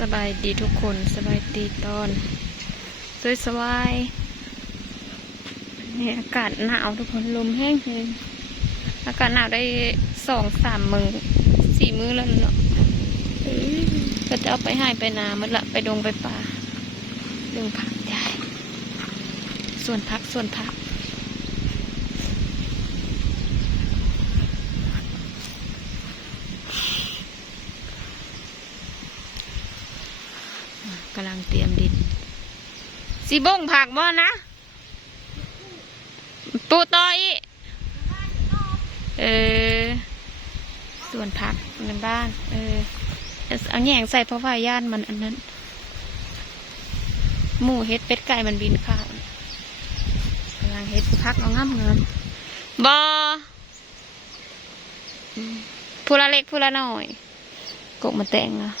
สบายดีทุกคนสบายดีตอนสวยสบายนี่อากาศหนาวทุกคนลมแห้งเลยอากาศหนาวได้สองสามมือสี่มือแล้วเนาะก็จะเอาไปให้ไปนามันละไปดงไปป่าเรื่องผักได้ส่วนพักส่วนพัก กำลังเตรียมดินสีบงผักบ่นะปูต่ออีเออส่วนผักในบ้าน เออเอาแหง่งใส่เพราะว่าย่านมันอันนั้น หมูเฮ็ดเป็ดไก่มันบินข้าวกำลังเฮ็ดพักเอาง่ำเงินบออืมผู้ละเล็กผู้ละน้อยกกมาแต่งอะ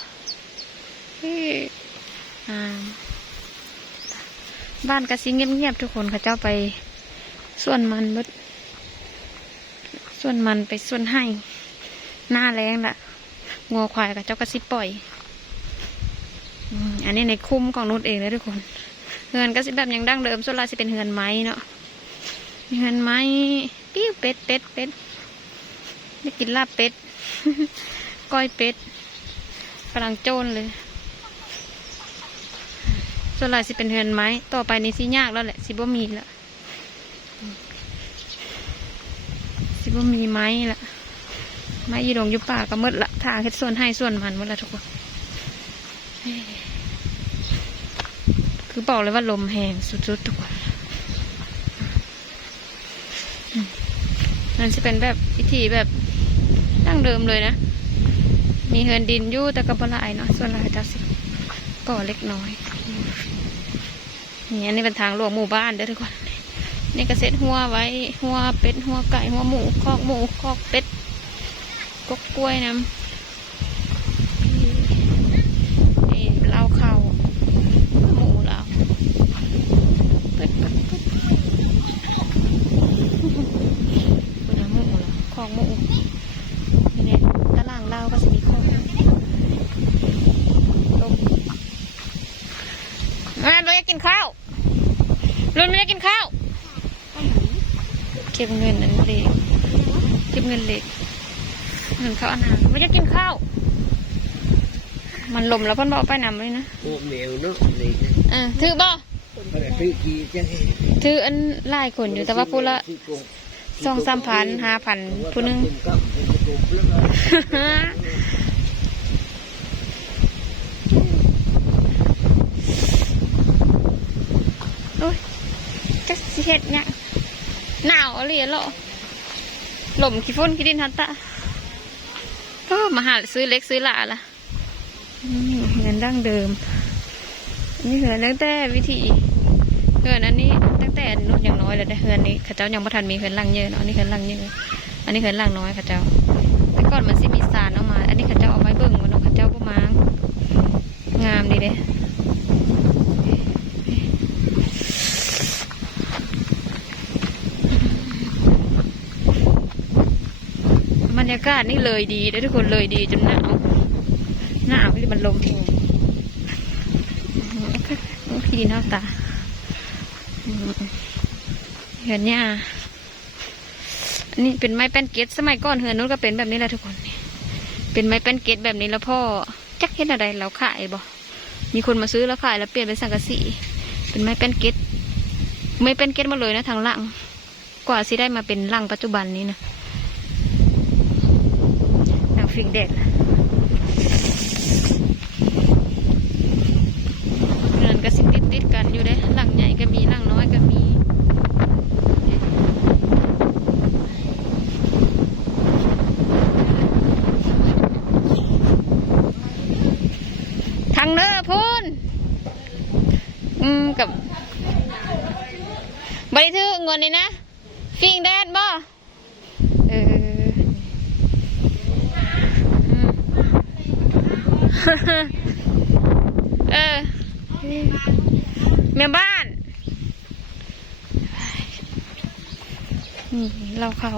บ้านกระซิงเงียบๆทุกคนเขาเจ้าไปส่วนมันบดส่วนมันไปส่วนให้ หน้าแรงละงัวควายกับเจ้ากระซิบปล่อยอันนี้ในคุ้มของนุชเองเลยทุกคนเฮือนก็สิแบบยังดั้งเดิมส่วนลายสิเป็นเฮือนไม้เนาะเฮือนไม้ปิ้วเป็ดเป็ดเป็ดได้กินลาบเป็ด ก้อยเป็ดกำลังโจนเลย ส่วนหลายสิเป็นเฮือนไม้ ต่อไปนี้สิยากแล้วแหละ สิบ่มีละสิบ่มีไม้ละไม้ยีดงยู่ป่าก็หมดละทางเฮ็ดส่วนให้ส่วนมันหมดละทุกคนคือบอกเลยว่าลมแหงสุดๆทุกคนมันจะเป็นแบบวิธีแบบดั้งเดิมเลยนะ มีเฮือนดินอยู่แต่ก็บ่หลายเนาะส่วนหลายเจ้าสิ ก่อเล็กน้อยนี่อันนี้เป็นทางหลวงหมู่บ้านเด้อทุกคนนี่ก็เซตหัวไว้หัวเป็ดหัวไก่หัวหมูคอกหมูคอกเป็ดกกกล้วยน้ำนี่เล่าเข้าหมูเราเป็ดเป็ดเป็ดคุณหมูเหรอคอกหมูนี่เนี่ยตารางเล่าก็จะมีคอกต้มมาเราอยากกินข้าว รุ่นไม่ได้กินข้าว เก็บเงินอันเล็กเก็บเงินเล็กเงินข้าวอันนาไม่ได้กินข้าว มันลมแล้วเพ่นบอกไปนำเลยนะโอ้แมวเนาะนี่นะเออถือบ่ขนาดซื้อกีจังให้ถืออันไล่คนอยู่แต่ว่าผู้ละสองสามพันห้าพันผู้หนึงตุ่มกับตุ่มตุ่มแล้วก็โอ้ย จะสิเฮ็ดเนี่ยงหนาวอะไรเหรอลมขี้ฝนขี้ดินทันตะก็มาหาซื้อเล็กซื้อหลาละเงินดั้งเดิมนี่เหือนตั้งแต่วิธีเหือนอันนี้ตั้งแต่นุ่นอย่างน้อยเลยนะเหือนนี้ข้าเจ้ายังไม่ทันมีเหือนลังเยอะเนาะอันนี้เหือนลังเยอะอันนี้เหือนลังน้อยข้าเจ้าแต่ก่อนมันสิมีสารออกมา อันนี้ข้าเจ้าเอาไว้เบิ่งมันเนาะข้าเจ้าประมางงามดีเด้ รยากาศนี่เลยดีเด้อทุกคนเลยดีจนหนาวหนาวที่มันลมทิ้งพี่นเท่าตาเหือนเนี่ยนนี้เป็นไม้แป้นเกตสมัยก่อนเหือนนู้นก็เป็นแบบนี้แหละทุกคนเป็นไม้แป้นเกตแบบนี้แล้วพ่อจักเห็นอะไรเราขายบ่มีคนมาซื้อแล้วขายแล้วเปลี่ยนเป็นสังกะสีเป็นไม้แป้นเกตไม่เป็นเกตมาเลยนะทางหลังกว่าสิได้มาเป็นหลังปัจจุบันนี้นะ นางฟิงเด็ดเรือนก็สิติดติดๆกันอยู่เด้หลังใหญ่ก็มีหลังน้อยก็มีทางเนอพูนอืมกับบริทืองวนนี่นะ ฟิงแดดบ่เอออืม เออเมียบ้านนี่เราเข้า